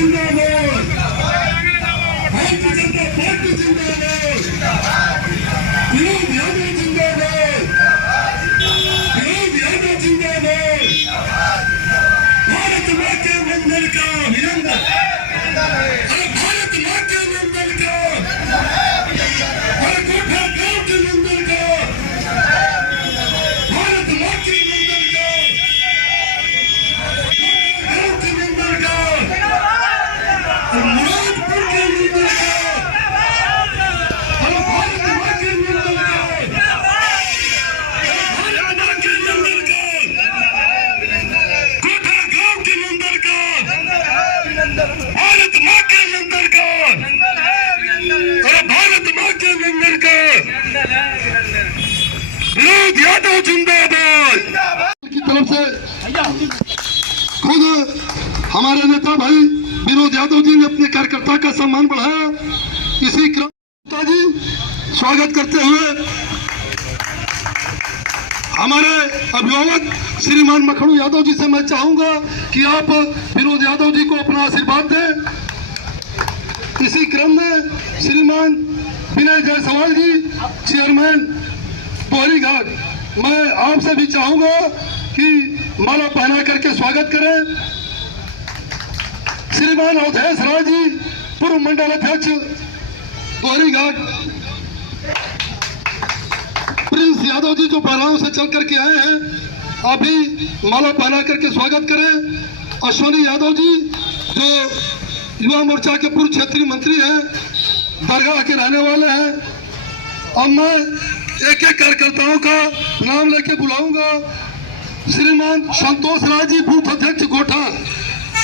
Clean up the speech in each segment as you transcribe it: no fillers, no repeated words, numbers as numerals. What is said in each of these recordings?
जिंदाबाद, भारतीय जनता पार्टी जिंदाबाद, विनोद यादव जिंदाबाद, विनोद यादव जिंदाबाद, भारत मां के मंदिर का अभिनंदन, भारत मां के मंदिर का, गोठा गांव के मंदिर का, भारत मां के मंदिर का, गांव के मंदिर का, मुरादपुर के मंदिर का, भारत मां के मंदिर का, भारत मां के मंदिर का, गोठा गांव के मंदिर का, भारत मां के मंदिर का, भारत मां के मंदिर का, विनोद यादव जिंदाबाद की तरफ से खुद हमारे नेता भाई विनोद यादव जी ने अपने कार्यकर्ता का सम्मान बढ़ाया। इसी क्रम जी स्वागत करते हुए हमारे अभिभावक श्रीमान मखणू यादव जी से मैं चाहूंगा कि आप विनोद यादव जी को अपना आशीर्वाद दें। इसी क्रम में श्रीमान विनय जायसवाल जी चेयरमैन पोहरी घाट, मैं आपसे भी चाहूंगा कि माला पहना करके स्वागत करें। श्रीमान अवधेश राय जी पूर्व मंडल अध्यक्ष पोहरी घाट, प्रिंस यादव जी जो बहराव से चल करके आए हैं, आप भी माला पहना करके स्वागत करें। अश्वनी यादव जी जो युवा मोर्चा के पूर्व क्षेत्रीय मंत्री हैं, दरगाह के रहने वाले हैं। अब मैं एक एक कार्यकर्ताओं का नाम लेके बुलाऊंगा। श्रीमान संतोष राय जी बूथ अध्यक्ष गोठा,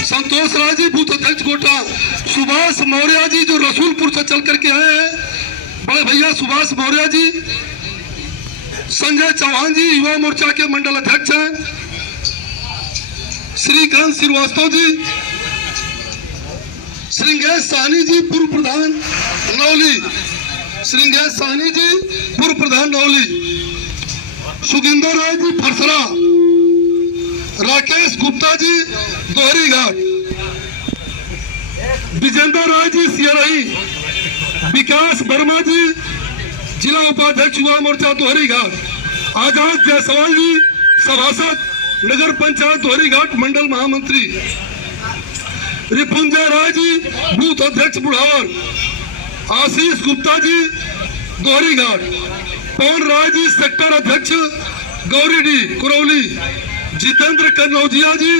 संतोष राय जी बूथ अध्यक्ष गोठा, सुभाष मौर्य जी जो रसूलपुर से चल करके आए हैं, बड़े भैया सुभाष मौर्य जी। संजय चौहान जी युवा मोर्चा के मंडल अध्यक्ष हैं। श्रीकांत श्रीवास्तव जी, श्रृंगेश साहनी जी पूर्व प्रधान नौली, श्रृंगेश साहनी जी पूर्व प्रधान नौली, सुगिंदर राय जी फरसरा, राकेश गुप्ता जी दोहरी घाट, विजेंद्र राय जी सियरही, विकास वर्मा जी जिला उपाध्यक्ष युवा मोर्चा दोहरी घाट, आजाद जायसवाल जी सभासद नगर पंचायत दोहरी घाट मंडल महामंत्री, रिपुंजय राय जी बूथ अध्यक्ष बुढ़ावर, आशीष गुप्ता जी दोहरी घाट, पवन राय जी सेक्टर अध्यक्ष गौरीडी कुरौली, जितेंद्र कन्नौजिया जी,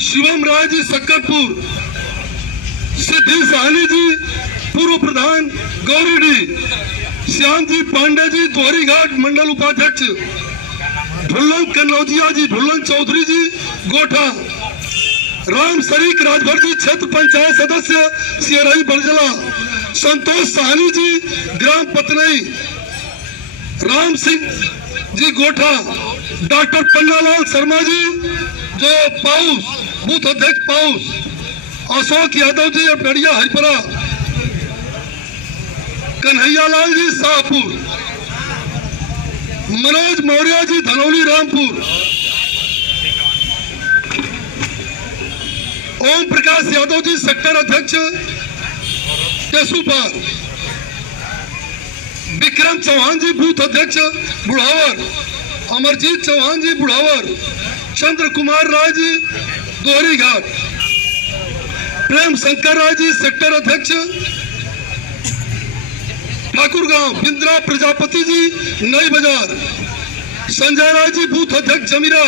शिवम राय जी सक्करपुर, सिद्धि साहनी जी पूर्व प्रधान गौरीडी, श्याम जी पांडे जी दोहरी घाट मंडल उपाध्यक्ष, ढुल्लन कन्नौजिया जी, ढुल्लन चौधरी जी गोठा, राम शरीक राजभर जी क्षेत्र पंचायत सदस्य सियरही बरजला, संतोष साहनी जी ग्राम पतनई, राम सिंह जी गोठा, डॉक्टर पन्नालाल शर्मा जी जो पाउस बूथ अध्यक्ष पाउस, अशोक यादव जी अटरिया हरिपरा, कन्हैया लाल जी शाहपुर, मनोज मौर्य जी धनौली रामपुर, ओम प्रकाश यादव जी सेक्टर अध्यक्ष केसुपाल, विक्रम चौहान जी बूथ अध्यक्ष बुढ़ावर, अमरजीत चौहान जी बुढ़ावर, चंद्र कुमार राय जी दोहरी घाट, प्रेम शंकर राय जी सेक्टर अध्यक्ष ठाकुर गांव, बिंद्रा प्रजापति जी नई बाजार, संजय राय जी बूथ अध्यक्ष जमीरा,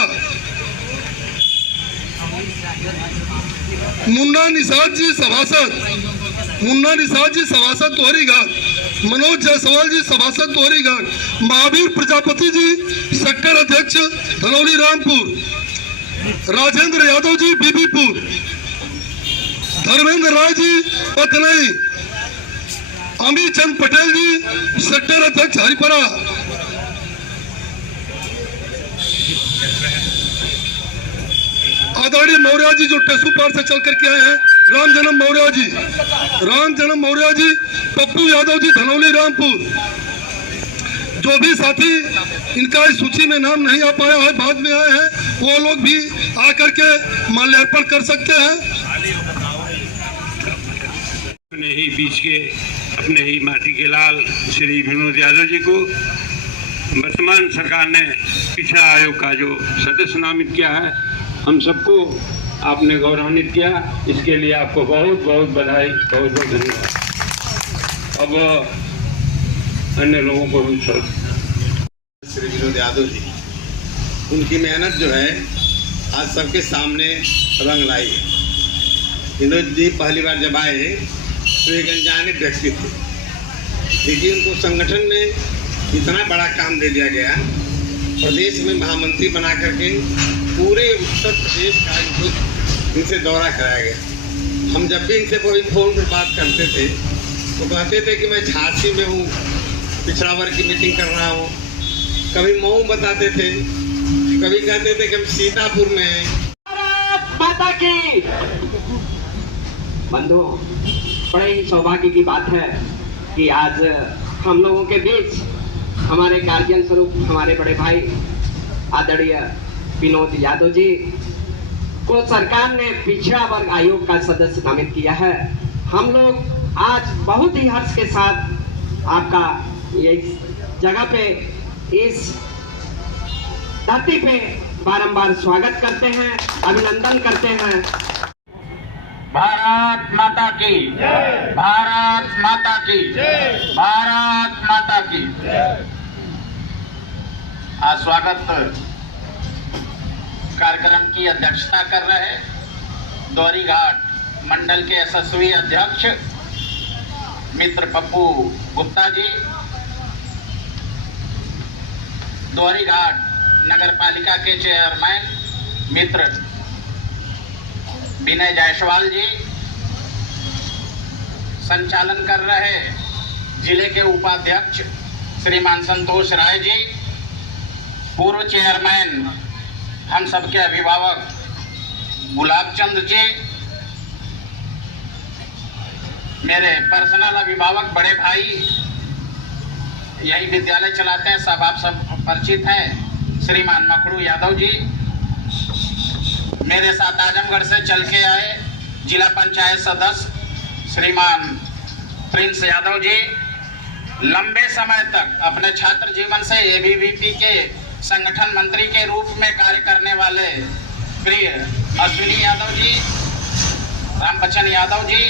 मुन्ना निषाद जी सभासद, मुन्ना निषाद जी सभासद दोहरी घाट, मनोज जायसवाल जी सभासद दोहरी घाट, महावीर प्रजापति जी सेक्टर अध्यक्ष धनौली रामपुर, राजेंद्र यादव जी बीबीपुर, धर्मेंद्र राय जी पतनई, अमित चंद पटेल जी सेक्टर अध्यक्ष हरिपरा, आदरणीय मौर्य जी जो टेसू पार से चल करके आए हैं, राम जन्म मौर्य जी, पप्पू यादव जी धनौली रामपुर। जो भी साथी इनका इस सूची में नाम नहीं आ पाया है, बाद में आए हैं, वो लोग भी आकर के माल्यार्पण कर सकते हैं। अपने ही बीच के अपने ही माटी के लाल श्री विनोद यादव जी को वर्तमान सरकार ने पिछड़ा आयोग का जो सदस्य नामित किया है, हम सबको आपने गौरवान्वित किया, इसके लिए आपको बहुत बहुत बधाई, बहुत बहुत धन्यवाद। अब अन्य लोगों को भी श्री विनोद यादव जी, उनकी मेहनत जो है आज सबके सामने रंग लाई है। विनोद जी पहली बार जब आए तो एक अनजाने व्यक्ति थे, लेकिन उनको संगठन में इतना बड़ा काम दे दिया गया, प्रदेश में महामंत्री बना करके पूरे उत्तर प्रदेश का इनसे दौरा कराया गया। हम जब भी इनसे कोई फोन पर बात करते थे तो कहते थे कि मैं झांसी में हूँ, पिछड़ा वर्ग की मीटिंग कर रहा हूँ। कभी मऊ बताते थे, कभी कहते थे कि हम सीतापुर में हैं। माता की बंधु, बड़े ही सौभाग्य की बात है कि आज हम लोगों के बीच हमारे गार्जियन स्वरूप हमारे बड़े भाई आदरणीय विनोद यादव जी को सरकार ने पिछड़ा वर्ग आयोग का सदस्य नामित किया है। हम लोग आज बहुत ही हर्ष के साथ आपका ये जगह पे, इस धरती पे बारंबार स्वागत करते हैं, अभिनंदन करते हैं। भारत माता की जय, भारत माता की जय, भारत माता की जय। आज स्वागत कार्यक्रम की अध्यक्षता कर रहे दौरी घाट मंडल के यशस्वी अध्यक्ष मित्र पप्पू गुप्ता जी, दौरी घाट नगर पालिका के चेयरमैन मित्र विनय जायसवाल जी, संचालन कर रहे जिले के उपाध्यक्ष श्रीमान संतोष राय जी, पूर्व चेयरमैन हम सबके अभिभावक गुलाब चंद जी, मेरे पर्सनल अभिभावक बड़े भाई यही विद्यालय चलाते हैं, सब आप सब परिचित हैं, श्रीमान मखड़ू यादव जी, मेरे साथ आजमगढ़ से चल के आए जिला पंचायत सदस्य श्रीमान प्रिंस यादव जी, लंबे समय तक अपने छात्र जीवन से एबीवीपी के संगठन मंत्री के रूप में कार्य करने वाले प्रिय अश्विनी यादव जी, रामबच्चन यादव जी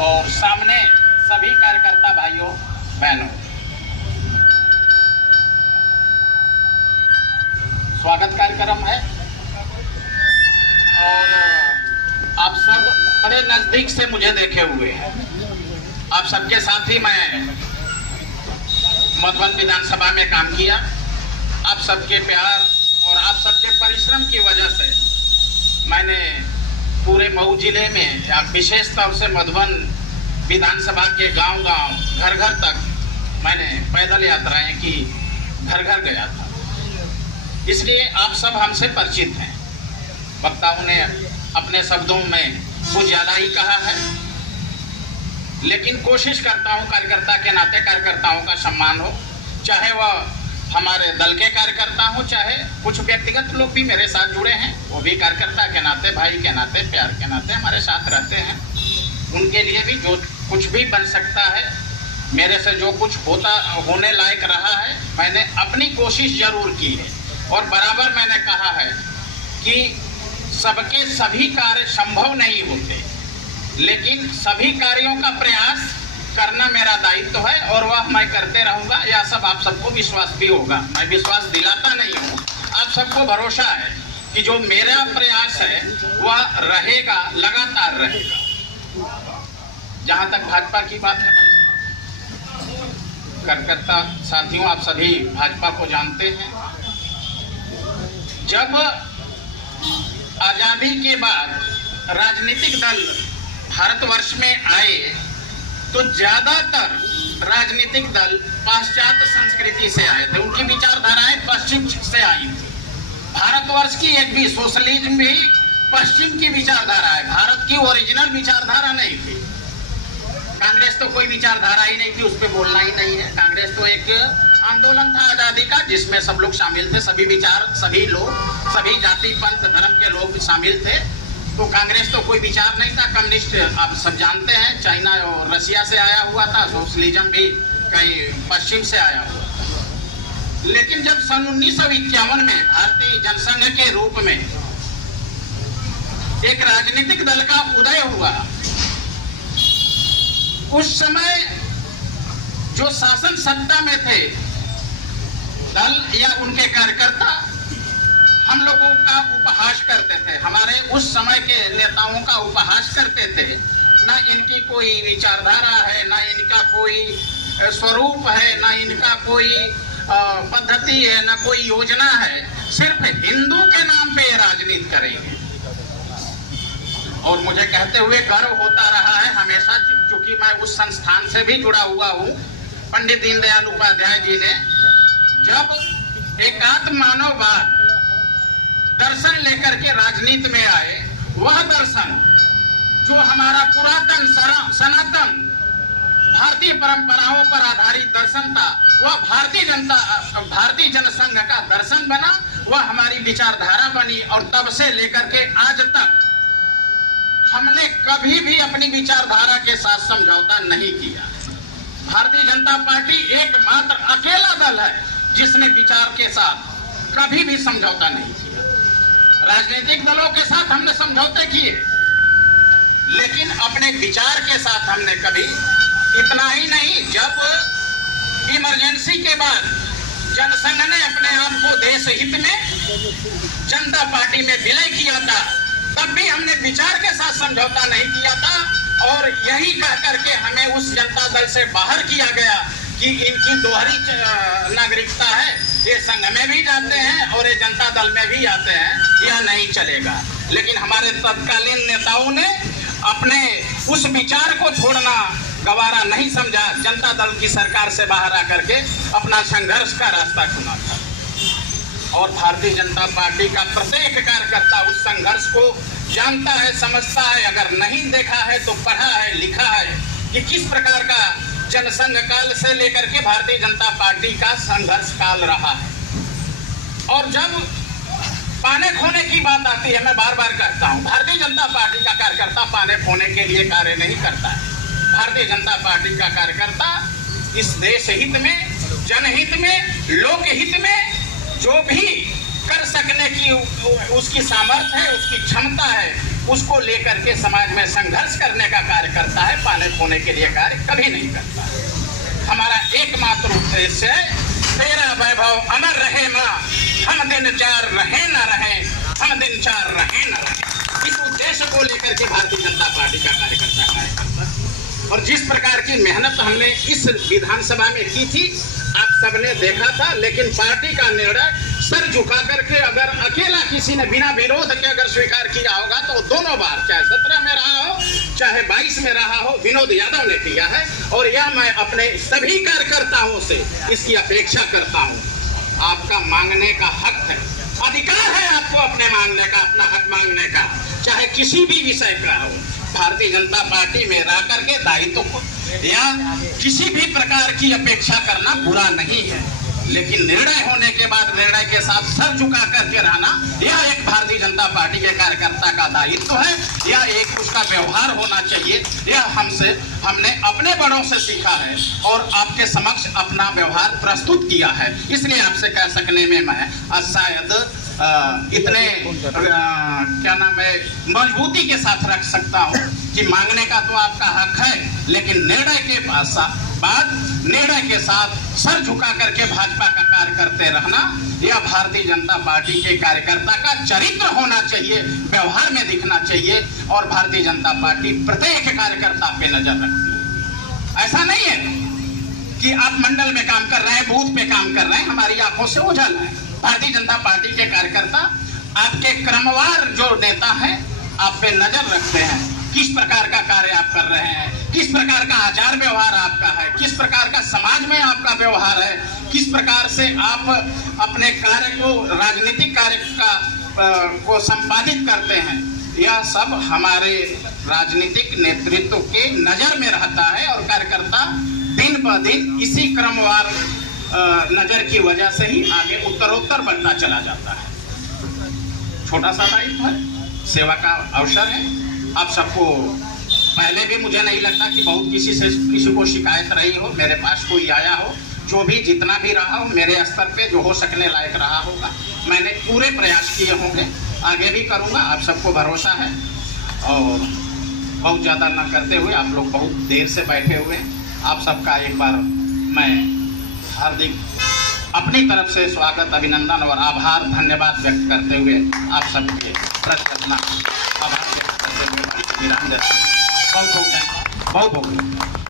और सामने सभी कार्यकर्ता भाइयों बहनों, स्वागत कार्यक्रम है और आप सब बड़े नजदीक से मुझे देखे हुए हैं। आप सबके साथ ही मैं मधुबन विधानसभा में काम किया। आप सबके प्यार और आप सबके परिश्रम की वजह से मैंने पूरे मऊ जिले में या विशेष तौर से मधुबन विधानसभा के गांव-गांव, घर-घर तक मैंने पैदल यात्राएं की, घर-घर गया था। इसलिए आप सब हमसे परिचित हैं। वक्ताओं ने अपने शब्दों में कुछ ज्यादा ही कहा है, लेकिन कोशिश करता हूं कार्यकर्ता के नाते कार्यकर्ताओं का सम्मान हो, चाहे वह हमारे दल के कार्यकर्ता हो, चाहे कुछ व्यक्तिगत लोग भी मेरे साथ जुड़े हैं, वो भी कार्यकर्ता के नाते, भाई के नाते, प्यार के नाते हमारे साथ रहते हैं। उनके लिए भी जो कुछ भी बन सकता है, मेरे से जो कुछ होने लायक रहा है, मैंने अपनी कोशिश जरूर की है और बराबर मैंने कहा है कि सबके सभी कार्य संभव नहीं होते, लेकिन सभी कार्यों का प्रयास करना मेरा दायित्व है और वह मैं करते रहूंगा। यह सब आप सबको विश्वास भी होगा, मैं विश्वास दिलाता नहीं हूँ, आप सबको भरोसा है कि जो मेरा प्रयास है वह रहेगा, लगातार रहेगा। जहां तक भाजपा की बात है, कार्यकर्ता साथियों, आप सभी भाजपा को जानते हैं। जब आजादी के बाद राजनीतिक दल भारतवर्ष में आए तो ज्यादातर राजनीतिक दल पाश्चात्य संस्कृति से आए थे, उनकी विचारधाराएं पश्चिम से आई थी। भारतवर्ष की एक भी सोशलिज्म भी पश्चिम की विचारधारा है, भारत की ओरिजिनल विचारधारा नहीं थी। कांग्रेस तो कोई विचारधारा ही नहीं थी, उस पर बोलना ही नहीं है। कांग्रेस तो एक आंदोलन था आजादी का, जिसमें सब लोग शामिल थे, सभी विचार, सभी लोग, सभी जाति पंथ धर्म के लोग शामिल थे। तो कांग्रेस तो कोई विचार नहीं था। कम्युनिस्ट आप सब जानते हैं चाइना और रसिया से आया हुआ था, सोशलिज्म भी कहीं पश्चिम से आया हुआ था। लेकिन जब सन 1951 में भारतीय जनसंघ के रूप में एक राजनीतिक दल का उदय हुआ, उस समय जो शासन सत्ता में थे दल या उनके कार्यकर्ता हम लोगों का उपहास करते थे, हमारे उस समय के नेताओं का उपहास करते थे। ना इनकी कोई विचारधारा है, ना इनका कोई स्वरूप है, ना इनका कोई पद्धति है, ना कोई योजना है, सिर्फ हिंदू के नाम पे ये राजनीति करेंगे। और मुझे कहते हुए गर्व होता रहा है हमेशा, क्योंकि मैं उस संस्थान से भी जुड़ा हुआ हूँ। पंडित दीनदयाल उपाध्याय जी ने जब एकात्म मानववाद दर्शन लेकर के राजनीति में आए, वह दर्शन जो हमारा पुरातन सनातन भारतीय परंपराओं पर आधारित दर्शन था, वह भारतीय जनसंघ का दर्शन बना, वह हमारी विचारधारा बनी। और तब से लेकर के आज तक हमने कभी भी अपनी विचारधारा के साथ समझौता नहीं किया। भारतीय जनता पार्टी एकमात्र अकेला दल है जिसने विचार के साथ कभी भी समझौता नहीं किया। राजनीतिक दलों के साथ हमने समझौते किए, लेकिन अपने विचार के साथ हमने कभी, इतना ही नहीं, जब इमरजेंसी के बाद जनसंघ ने अपने आप को देश हित में जनता पार्टी में विलय किया था, तब भी हमने विचार के साथ समझौता नहीं किया था। और यही कह करके हमें उस जनता दल से बाहर किया गया कि इनकी दोहरी नागरिकता है, ये संघ में भी जाते हैं और ये जनता दल में भी आते हैं, यह नहीं चलेगा। लेकिन हमारे तत्कालीन नेताओं ने अपने उस विचार को छोड़ना गवारा नहीं समझा, जनता दल की सरकार से बाहर आकर के अपना संघर्ष का रास्ता चुना था। और भारतीय जनता पार्टी का प्रत्येक कार्यकर्ता उस संघर्ष को जानता है, समझता है। अगर नहीं देखा है तो पढ़ा है, लिखा है कि किस प्रकार का जनसंघ काल से लेकर के भारतीय जनता पार्टी का संघर्ष काल रहा है। और जब पाने खोने की बात आती है, मैं बार बार कहता हूं, भारतीय जनता पार्टी का कार्यकर्ता पाने खोने के लिए कार्य नहीं करता है। भारतीय जनता पार्टी का कार्यकर्ता इस देश हित में, जनहित में, लोकहित में जो भी कर सकने की उसकी सामर्थ्य है, उसकी क्षमता है, उसको लेकर के समाज में संघर्ष करने का कार्य करता है। पाने खोने के लिए कार्य कभी नहीं करता। हमारा एकमात्र उद्देश्य है, तेरा वैभव अमर रहे मां, हम दिन चार रहे न रहे, हम दिन चार रहे न रहे। इस उद्देश्य को लेकर के भारतीय जनता पार्टी का कार्यकर्ता कार्य करता है। और जिस प्रकार की मेहनत हमने इस विधानसभा में की थी, आप सबने देखा था। लेकिन पार्टी का निर्णय सर झुका करके अगर अकेला किसी ने बिना विरोध के अगर स्वीकार किया होगा तो दोनों बार, चाहे 17 में रहा हो चाहे 22 में रहा हो, विनोद यादव ने किया है। और यह मैं अपने सभी कार्यकर्ताओं से इसकी अपेक्षा करता हूं। आपका मांगने का हक है, अधिकार है आपको अपने मांगने का, अपना हक मांगने का, चाहे किसी भी विषय का हो। भारतीय जनता पार्टी में रह करके दायित्व को या किसी भी प्रकार की अपेक्षा करना बुरा नहीं है, लेकिन निर्णय होने के बाद निर्णय के साथ सर झुका करके रहना, यह एक भारतीय जनता पार्टी के कार्यकर्ता का दायित्व है। यह एक उसका व्यवहार होना चाहिए। यह हमने अपने बड़ों से सीखा है और आपके समक्ष अपना व्यवहार प्रस्तुत किया है। इसलिए आपसे कह सकने में मैं शायद इतने क्या नाम है मजबूती के साथ रख सकता हूं कि मांगने का तो आपका हक है, लेकिन निर्णय के बाद निर्णय के साथ सर झुका करके भाजपा का कार्य करते रहना, यह भारतीय जनता पार्टी के कार्यकर्ता का चरित्र होना चाहिए, व्यवहार में दिखना चाहिए। और भारतीय जनता पार्टी प्रत्येक कार्यकर्ता पे नजर रखती है। ऐसा नहीं है कि आप मंडल में काम कर रहे हैं, बूथ पे काम कर रहे हैं, हमारी आंखों से ओझल है। भारतीय जनता पार्टी के कार्यकर्ता आपके क्रमवार जो नेता है आप पे नजर रखते हैं, किस प्रकार का कार्य आप कर रहे हैं, किस प्रकार का आचार व्यवहार आपका है, किस प्रकार का समाज में आपका व्यवहार है, किस प्रकार से आप अपने कार्य को, राजनीतिक कार्य को संपादित करते हैं। यह सब हमारे राजनीतिक नेतृत्व के नजर में रहता है और कार्यकर्ता दिन ब दिन इसी क्रमवार नजर की वजह से ही आगे उत्तरोत्तर बढ़ता चला जाता है। छोटा सा दायित्व है, सेवा का अवसर है। आप सबको पहले भी मुझे नहीं लगता कि बहुत किसी को शिकायत रही हो, मेरे पास कोई आया हो। जो भी जितना भी रहा हो मेरे स्तर पे जो हो सकने लायक रहा होगा, मैंने पूरे प्रयास किए होंगे, आगे भी करूँगा। आप सबको भरोसा है। और बहुत ज़्यादा ना करते हुए, आप लोग बहुत देर से बैठे हुए हैं, आप सबका एक बार मैं हार्दिक अपनी तरफ से स्वागत, अभिनंदन और आभार धन्यवाद व्यक्त करते हुए आप सबके प्रति अपना आभार व्यक्त करते हुए विराम देता हूं। बहुत बहुत धन्यवाद। बहुत बहुत